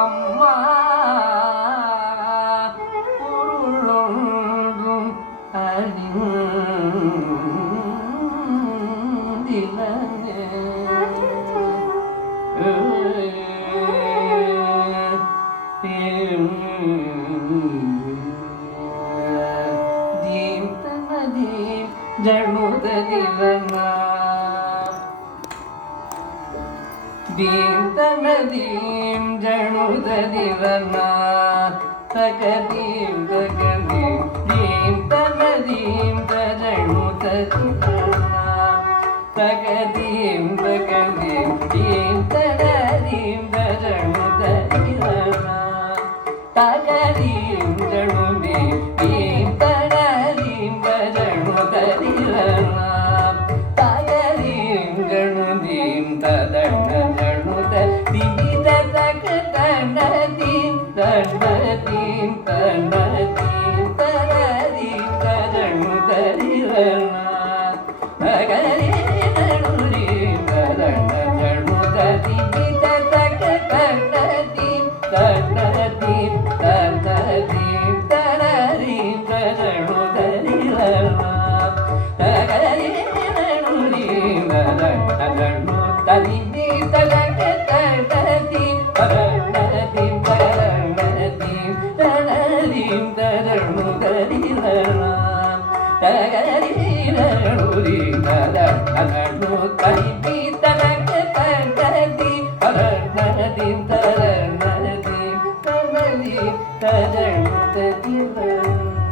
அம்மா பொருளொன்றும் அறிந்திலனே தீம் தனதீம் ஜனுததிலனா दीम तनदीम जनुददिवना तकदीम तकदीम दीम तनदीम तजनुददिवना तकदीम तकदीम दीम तनदीम तजनुददिवना तकदीम जनुदीम दीम तनदीम तजनुददिवना तकदीम जनुदीम तदन தனதீம் தனதீம் தனதீம் தனனுதரிவனா மகரே நனுரீம் தனனுதரிவி ததக தனதீம் தனதீம் தனதீம் தனதீம் தனனுதரிவனா மகரே நனுரீம் தனனுதரிவி ததக தனதீம் தனதீம் தனதீம் தனனுதரிவனா தகரீ நனுரீம் தனனுதரிவி ததக